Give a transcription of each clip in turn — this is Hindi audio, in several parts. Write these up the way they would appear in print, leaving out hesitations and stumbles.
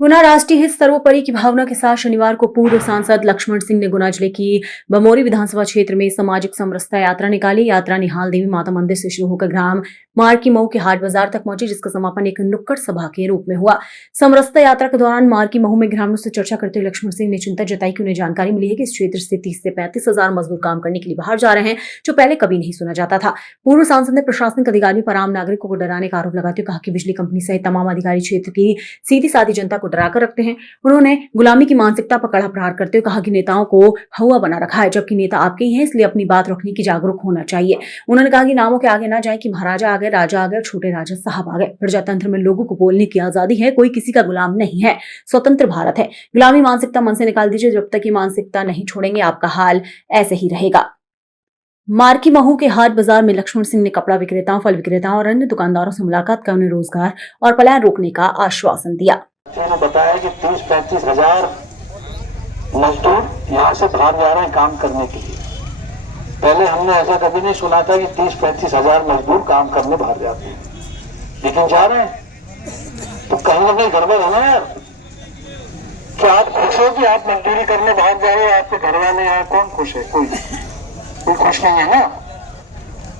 गुना राष्ट्रीय हित सर्वोपरि की भावना के साथ शनिवार को पूर्व सांसद लक्ष्मण सिंह ने गुना जिले की बमोरी विधानसभा क्षेत्र में सामाजिक समरसता यात्रा निकाली। यात्रा निहाल देवी माता मंदिर से शुरू होकर ग्राम मार्की मऊ के हाट बाजार तक पहुंची, जिसका समापन एक नुक्कड़ सभा के रूप में हुआ। समरसता यात्रा के दौरान मार्की मऊ में ग्रामीणों से चर्चा करते हुए लक्ष्मण सिंह ने चिंता जताई कि उन्हें जानकारी मिली है कि इस क्षेत्र से 30 से 35 हजार मजदूर काम करने के लिए बाहर जा रहे हैं, जो पहले कभी नहीं सुना जाता था। पूर्व सांसद ने प्रशासनिक अधिकारियों पर आम नागरिकों को डराने का आरोप लगाते हुए कहा कि बिजली कंपनी सहित तमाम अधिकारी क्षेत्र की सीधी सादी जनता को डराकर रखते हैं। उन्होंने गुलामी की मानसिकता पर कड़ा प्रहार करते हुए कहा कि नेताओं को हवा बना रखा है, जबकि नेता आपके ही हैं, इसलिए अपनी बात रखने की जागरूक होना चाहिए। उन्होंने कहा कि नामों के आगे ना जाए कि महाराजा आ गए, राजा आ गए, छोटे राजा साहब आ गए। प्रजातंत्र में लोगों को बोलने की आजादी है, कोई किसी का गुलाम नहीं है, स्वतंत्र भारत है। गुलामी मानसिकता मन से निकाल दीजिए, जब तक ये मानसिकता नहीं छोड़ेंगे आपका हाल ऐसे ही रहेगा। मार्की महू के हाट बाजार में लक्ष्मण सिंह ने कपड़ा विक्रेताओं, फल विक्रेताओं और अन्य दुकानदारों से मुलाकात कर उन्हें रोजगार और पलायन रोकने का आश्वासन दिया। उन्होंने बताया कि 30-35 हजार मजदूर यहाँ से बाहर जा रहे हैं काम करने के लिए। पहले हमने ऐसा कभी नहीं सुना था कि 30-35 हजार मजदूर काम करने बाहर जाते हैं, लेकिन जा रहे हैं। तो कहीं ना कहीं गड़बड़ है ना यार। क्या आप खुश हो कि आप मजदूरी करने बाहर जा रहे हो, आपके घर वाले हैं, कौन खुश है? कोई खुश नहीं है ना।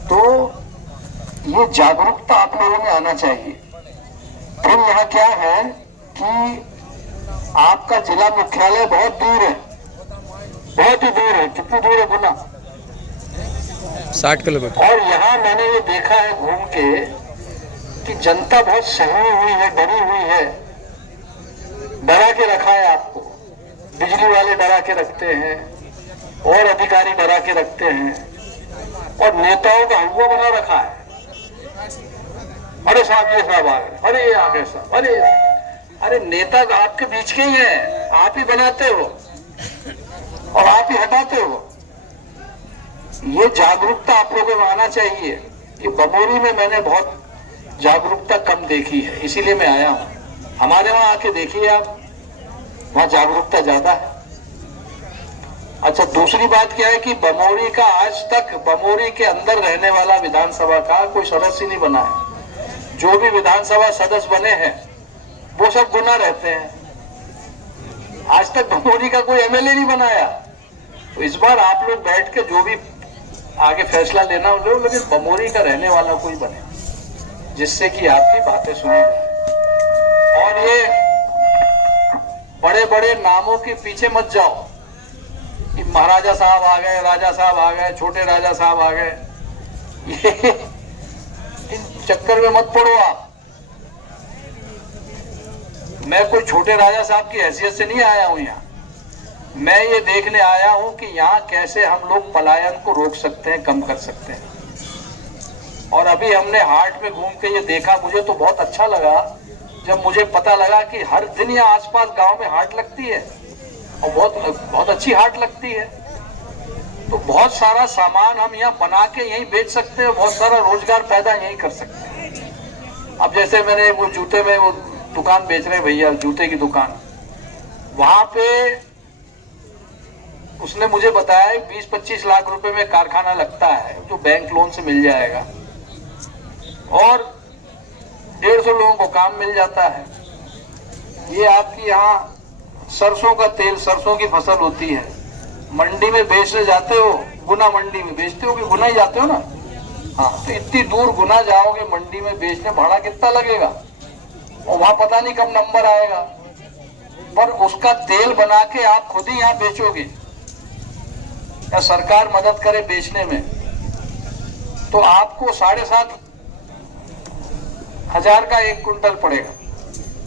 तो ये जागरूकता आप लोगों में आना चाहिए। फिर यहाँ क्या है कि आपका जिला मुख्यालय बहुत दूर है, बहुत ही दूर है। कितनी दूर है गुना? 60 किलोमीटर। और यहाँ मैंने ये देखा है घूम के कि जनता बहुत सहमी हुई है, डरी हुई है, डरा के रखा है आपको। बिजली वाले डरा के रखते हैं और अधिकारी डरा के रखते हैं और नेताओं का हुआ बना रखा है। अरे साहब ये साहब आ गए, अरे ये आ गए साहब, अरे नेता तो आपके बीच के ही हैं, आप ही बनाते हो और आप ही हटाते हो। ये जागरूकता आप लोगों में आना चाहिए। कि बमोरी में मैंने बहुत जागरूकता कम देखी है, इसीलिए मैं आया हूं। हमारे वहां आके देखिए आप, वहां जागरूकता ज्यादा है। अच्छा, दूसरी बात क्या है कि बमोरी का आज तक बमोरी के अंदर रहने वाला विधानसभा का कोई सदस्य नहीं बना है। जो भी विधानसभा सदस्य बने हैं वो सब गुना रहते हैं। आज तक बमोरी का कोई एमएलए नहीं बनाया। तो इस बार आप लोग बैठ के जो भी आगे फैसला लेना हो, लेकिन बमोरी का रहने वाला कोई बने, जिससे कि आपकी बातें सुनी जाए। और ये बड़े बड़े नामों के पीछे मत जाओ कि महाराजा साहब आ गए, राजा साहब आ गए, छोटे राजा साहब आ गए। ये इन चक्कर में मत पड़ो आप। मैं कोई छोटे राजा साहब की हैसियत से नहीं आया हूं यहाँ। मैं ये देखने आया हूं कि यहाँ कैसे हम लोग पलायन को रोक सकते हैं, कम कर सकते हैं। और अभी हमने हाट में घूम के ये देखा, मुझे तो बहुत अच्छा लगा जब मुझे पता लगा कि हर दिन यहाँ आसपास गांव में हाट लगती है और बहुत अच्छी हाट लगती है। तो बहुत सारा सामान हम यहाँ बना के यहीं बेच सकते हैं, बहुत सारा रोजगार पैदा यहीं कर सकते हैं। अब जैसे मैंने वो जूते में वो दुकान बेच रहे भैया, जूते की दुकान, वहां पे उसने मुझे बताया 20-25 लाख रुपए में कारखाना लगता है, जो बैंक लोन से मिल जाएगा और 150 लोगों को काम मिल जाता है। ये आपकी यहाँ सरसों का तेल, सरसों की फसल होती है, मंडी में बेचने जाते हो, गुना मंडी में बेचते हो कि गुना ही जाते हो ना? हाँ, तो इतनी दूर गुना जाओगे मंडी में बेचने, भाड़ा कितना लगेगा और वहां पता नहीं कब नंबर आएगा, पर उसका तेल बना के आप खुद ही यहाँ बेचोगे या सरकार मदद करे बेचने में, तो आपको 7,500 का 1 कुंटल पड़ेगा।